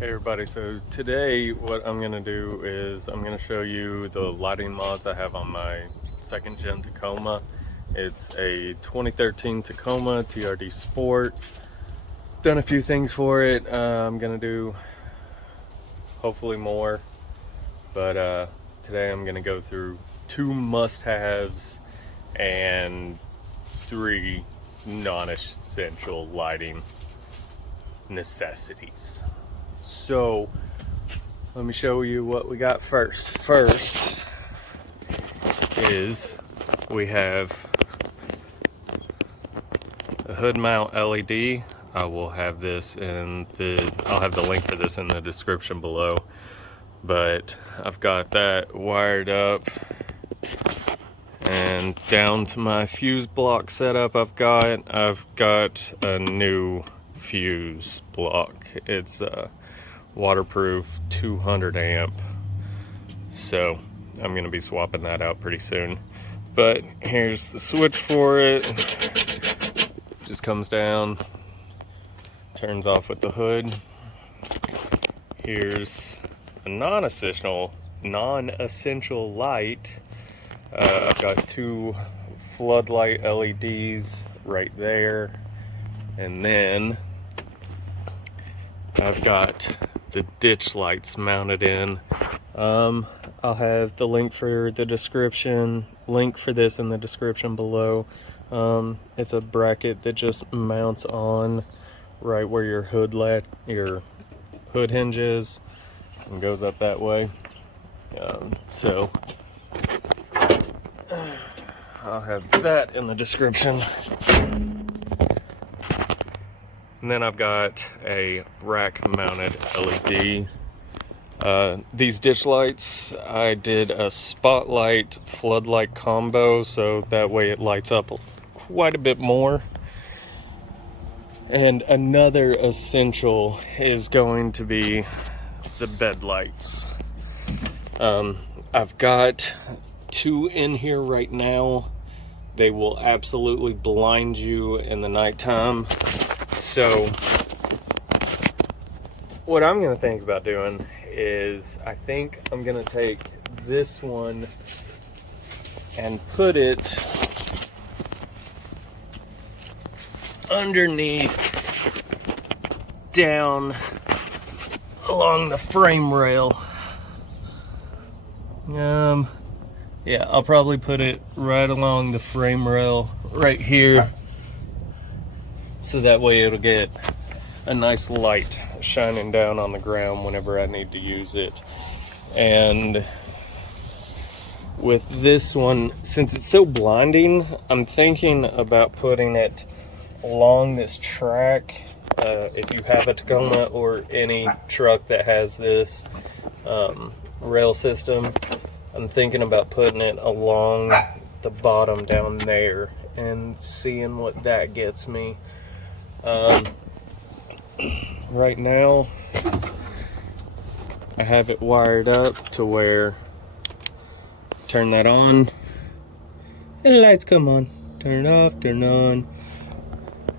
Hey everybody, so today what I'm going to do is I'm going to show you the lighting mods I have on my second gen Tacoma. It's a 2013 Tacoma TRD Sport. Done a few things for it. I'm going to do hopefully more, but today I'm going to go through 2 must-haves and 3 non-essential lighting necessities. So let me show you what we got first. First is we have a hood mount LED. I'll have the link for this in the description below. But I've got that wired up, and down to my fuse block setup I've got a new fuse block. It's waterproof 200 amp, so I'm gonna be swapping that out pretty soon. But here's the switch for it. Just comes down, turns off with the hood. Here's a non-essential light. I've got 2 floodlight LEDs right there, and then I've got the ditch lights mounted in. I'll have the link for the description, link for this in the description below. It's a bracket that just mounts on right where your hood hinges, and goes up that way. So I'll have that in the description. And then I've got a rack mounted LED. These ditch lights, I did a spotlight floodlight combo, so that way it lights up quite a bit more. And another essential is going to be the bed lights. I've got 2 in here right now. They will absolutely blind you in the nighttime. So what I'm going to think about doing is I think I'm going to take this one and put it underneath, down along the frame rail. Yeah, I'll probably put it right along the frame rail right here, so that way it'll get a nice light shining down on the ground whenever I need to use it. And with this one, since it's so blinding, I'm thinking about putting it along this track. If you have a Tacoma or any truck that has this rail system, I'm thinking about putting it along the bottom down there and seeing what that gets me. Right now I have it wired up to where, turn that on, and the lights come on, turn off, turn on.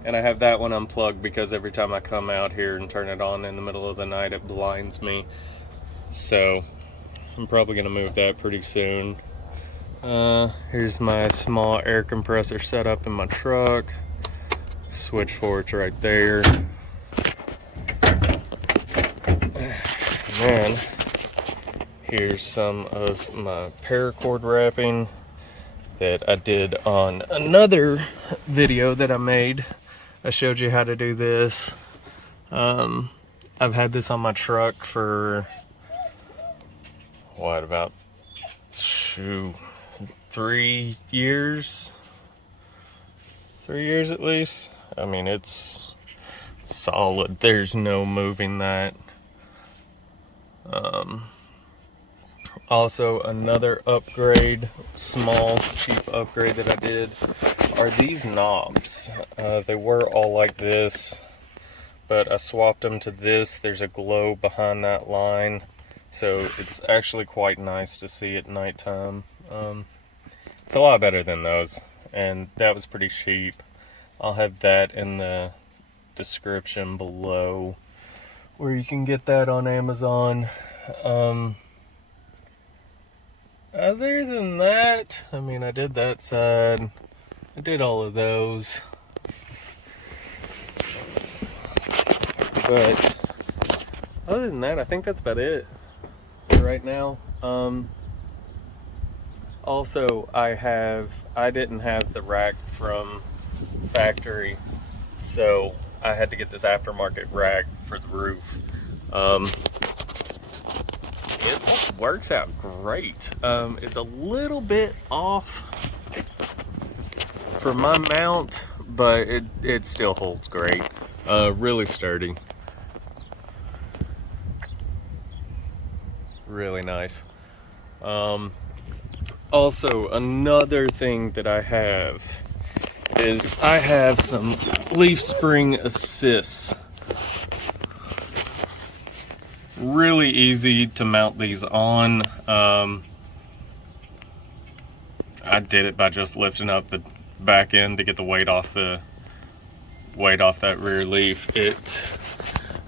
And I have that one unplugged because every time I come out here and turn it on in the middle of the night, it blinds me. So I'm probably gonna move that pretty soon. Here's my small air compressor setup in my truck. Switch for it's right there. And then here's some of my paracord wrapping that I did on another video that I made. I showed you how to do this. I've had this on my truck for what, about 3 years? 3 years at least. I mean, it's solid. There's no moving that. Also, another upgrade, small, cheap upgrade that I did, are these knobs. They were all like this, but I swapped them to this. There's a glow behind that line, so it's actually quite nice to see at nighttime. It's a lot better than those, and that was pretty cheap. I'll have that in the description below, where you can get that on Amazon. Other than that, I mean, I did that side. I did all of those. But other than that, I think that's about it for right now. Also, I didn't have the rack from factory, so I had to get this aftermarket rack for the roof. It works out great. It's a little bit off for my mount, but it still holds great. Really sturdy. Really nice. Also, another thing that I have is I have some leaf spring assists. Really easy to mount these on. I did it by just lifting up the back end to get the weight off that rear leaf.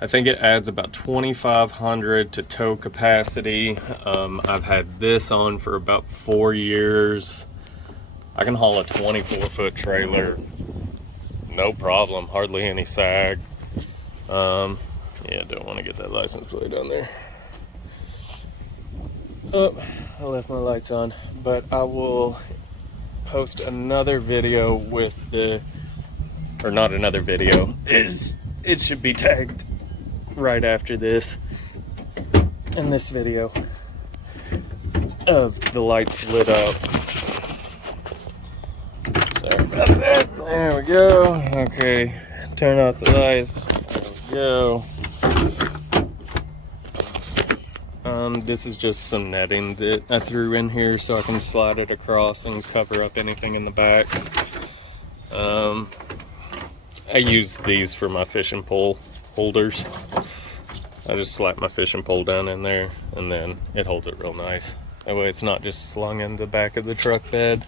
I think it adds about 2,500 to tow capacity. I've had this on for about 4 years. I can haul a 24-foot trailer, no problem, hardly any sag. Yeah, don't want to get that license plate on there. Oh, I left my lights on, but I will post another video with or not another video, it should be tagged right after this, in this video, of the lights lit up. Sorry about that. There we go. Okay, turn off the lights. There we go. This is just some netting that I threw in here so I can slide it across and cover up anything in the back. I use these for my fishing pole holders. I just slap my fishing pole down in there and then it holds it real nice. That way it's not just slung in the back of the truck bed.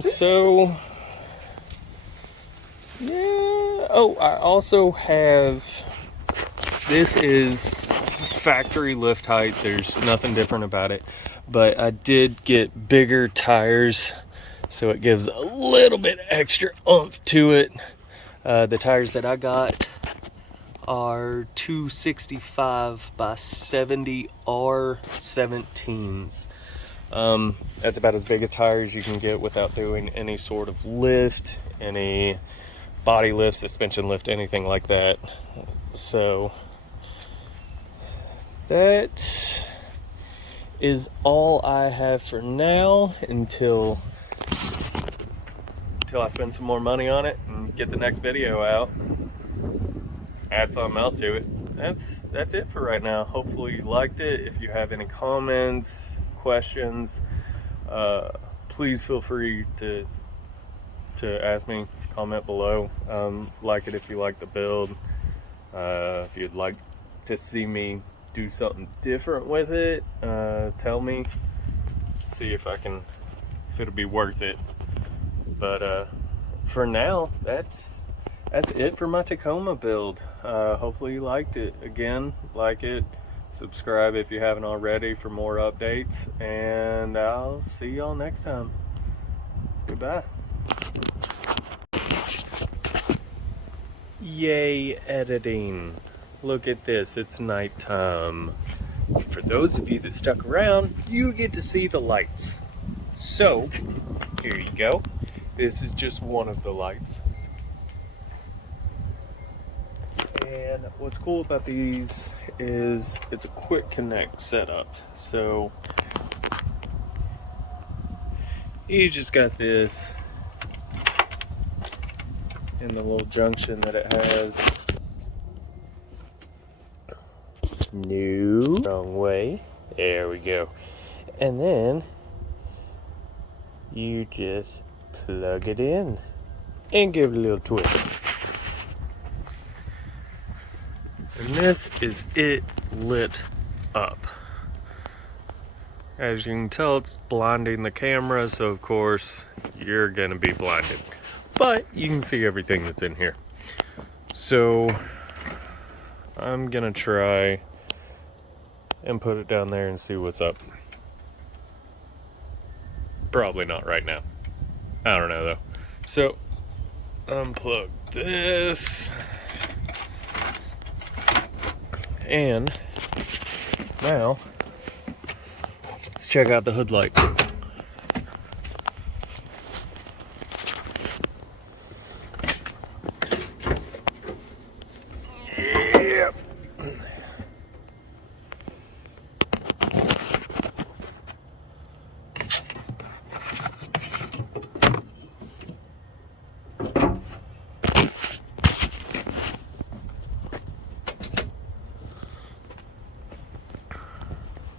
So yeah. Oh, I also have, this is factory lift height. There's nothing different about it, but I did get bigger tires, so it gives a little bit extra oomph to it. The tires that I got are 265 by 70 R17s. That's about as big a tire as you can get without doing any sort of lift, any body lift, suspension lift, anything like that. So that is all I have for now until I spend some more money on it and get the next video out, add something else to it. That's it for right now. Hopefully you liked it. If you have any comments, questions, please feel free to ask me, comment below. Like it if you like the build. If you'd like to see me do something different with it, tell me, see if it'll be worth it. But for now, that's it for my Tacoma build. Hopefully you liked it. Again, like it, subscribe if you haven't already for more updates, and I'll see y'all next time. Goodbye. Yay, editing. Look at this, it's nighttime. For those of you that stuck around, you get to see the lights. So, here you go. This is just one of the lights. And what's cool about these is it's a quick connect setup. So, you just got this in the little junction that it has. No, wrong way. There we go. And then you just plug it in and give it a little twist. And this is it lit up. As you can tell, it's blinding the camera, so of course you're gonna be blinded, but you can see everything that's in here. So I'm gonna try and put it down there and see what's up. Probably not right now. I don't know though. So, unplug this. And now, let's check out the hood light. Yep.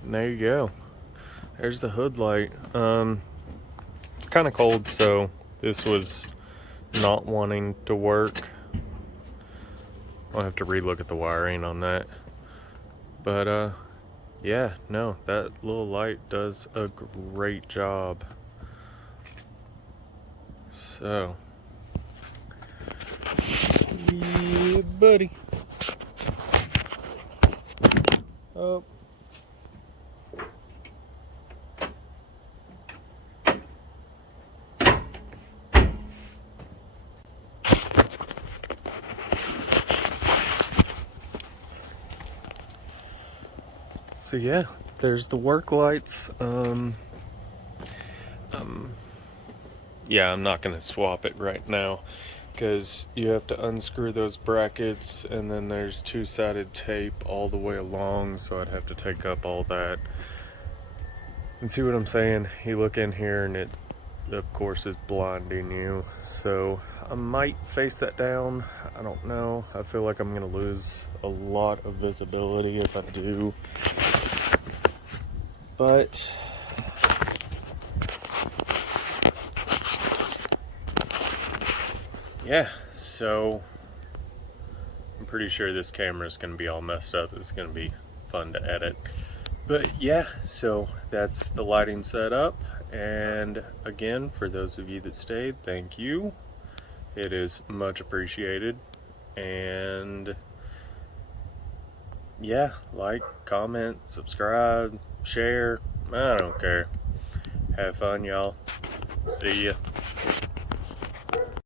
And there you go. There's the hood light. It's kind of cold, so this was not wanting to work. I'll have to relook at the wiring on that. But yeah, no, that little light does a great job. So, yeah, buddy. Oh. So yeah, there's the work lights. Yeah, I'm not gonna swap it right now because you have to unscrew those brackets, and then there's two-sided tape all the way along, so I'd have to take up all that. And see what I'm saying? You look in here and it, of course, is blinding you. So I might face that down. I don't know. I feel like I'm gonna lose a lot of visibility if I do. But yeah, so I'm pretty sure this camera is going to be all messed up. It's going to be fun to edit. But yeah, so that's the lighting setup. And again, for those of you that stayed, thank you. It is much appreciated. And yeah, like, comment, subscribe, share. I don't care. Have fun, y'all. See ya.